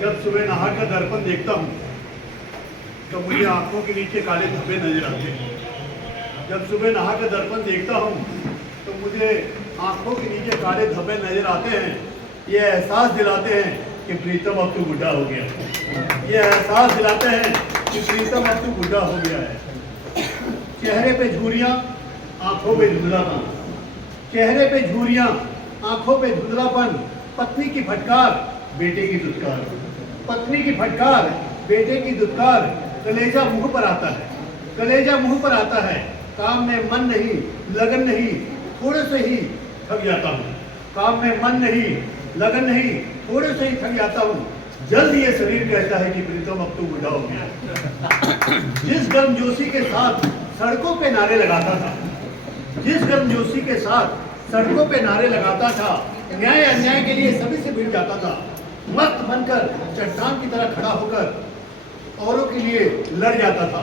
जब सुबह नहाकर दर्पण देखता हूँ तो मुझे आंखों के नीचे काले धब्बे नजर आते हैं। जब सुबह नहाकर दर्पण देखता हूँ तो मुझे आंखों के नीचे काले धब्बे नजर आते हैं। ये एहसास दिलाते हैं कि प्रीतम अब तू बूढ़ा हो गया। ये एहसास दिलाते हैं कि प्रीतम अब तू बूढ़ा हो गया है। चेहरे पे झुर्रियाँ, आंखों पे धुंधलापन। चेहरे पे झुर्रियाँ, आंखों पे धुंधलापन। पत्नी की फटकार, बेटे की दुत्कार। पत्नी की फटकार, बेटे की दुत्कार। कलेजा मुंह पर आता है, कलेजा मुंह पर आता है। काम में मन नहीं, लगन नहीं, थोड़े से ही थक जाता हूँ। काम में मन नहीं, लगन नहीं, थोड़े से ही थक जाता हूँ। जल्द ये शरीर कहता है कि प्रीतम अब तू बूढ़ा हो गया। जिस गर्मजोशी के साथ सड़कों पे नारे लगाता था, जिस गर्मजोशी के साथ सड़कों पे नारे लगाता था, न्याय अन्याय के लिए सभी से भिड़ जाता था, मस्त बनकर चट्टान की तरह खड़ा होकर औरों के लिए लड़ जाता था।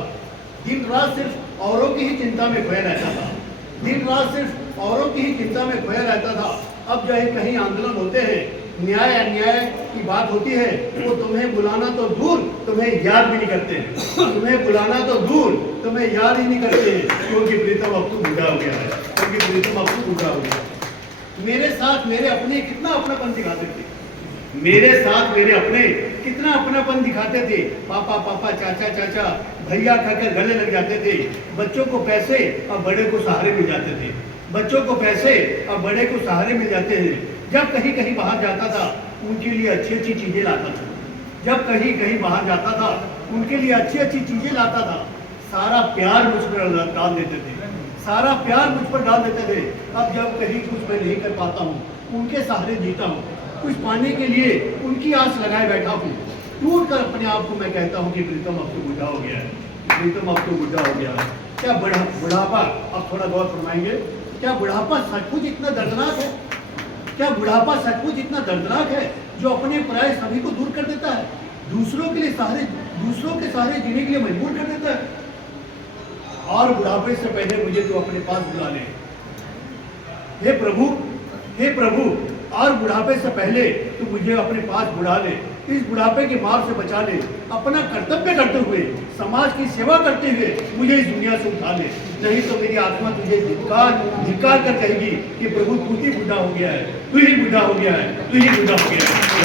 दिन रात सिर्फ औरों की ही चिंता में खोया रहता था। दिन रात सिर्फ औरों की ही चिंता में खोया रहता था। अब जो है कहीं आंदोलन होते हैं, न्याय अन्याय की बात होती है, वो तुम्हें बुलाना तो दूर, तुम्हें याद भी नहीं करते हैं। तुम्हें बुलाना तो दूर, तुम्हें याद ही नहीं करते हैं, क्योंकि प्रीतम अब तू बूढ़ा हो गया है। क्योंकि प्रीतम अब तू बूढ़ा हो गया है। मेरे साथ मेरे अपने कितना अपनापन दिखाते थे। मेरे साथ मेरे अपने कितना अपनापन दिखाते थे। पापा पापा, चाचा चाचा, भैया कहकर गले लग जाते थे। बच्चों को पैसे और बड़े को सहारे मिल जाते थे। बच्चों को पैसे और बड़े को सहारे मिल जाते हैं। जब कहीं कहीं बाहर जाता था, उनके लिए अच्छी अच्छी चीजें लाता था। जब कहीं कहीं बाहर जाता था, उनके लिए अच्छी अच्छी चीजें लाता था। सारा प्यार मुझ पर डाल देते थे, सारा प्यार मुझ पर डाल देते थे। अब जब कहीं कुछ मैं नहीं कर पाता हूँ, उनके सहारे जीता हूँ। कुछ पाने के लिए उनकी आस लगाए बैठा हूँ। टूट कर अपने आप को मैं कहता हूँ कि प्रीतम अब तो बूढ़ा हो गया है। प्रीतम अब तो बूढ़ा हो गया है। क्या बुढ़ापा, अब थोड़ा गौर फरमाएंगे, क्या बुढ़ापा सचमुच इतना दर्दनाक है? क्या बुढ़ापा सचमुच इतना दर्दनाक है जो अपने पराये सभी को दूर कर देता है, दूसरों के लिए सहारे, दूसरों के सहारे जीने के लिए मजबूर कर देता है? और बुढ़ापे से पहले मुझे तो अपने पास बुला ले। हे प्रभु, हे प्रभु, और बुढ़ापे से पहले तू मुझे अपने पास बुला ले। इस बुढ़ापे के मार से बचा ले। अपना कर्तव्य करते हुए, समाज की सेवा करते हुए मुझे इस दुनिया से उठा ले। नहीं तो मेरी आत्मा तुझे धिक्कार कर कहेगी कि प्रभु तू ही बूढ़ा हो गया है, तू ही बूढ़ा हो गया है, तू ही बूढ़ा हो गया है।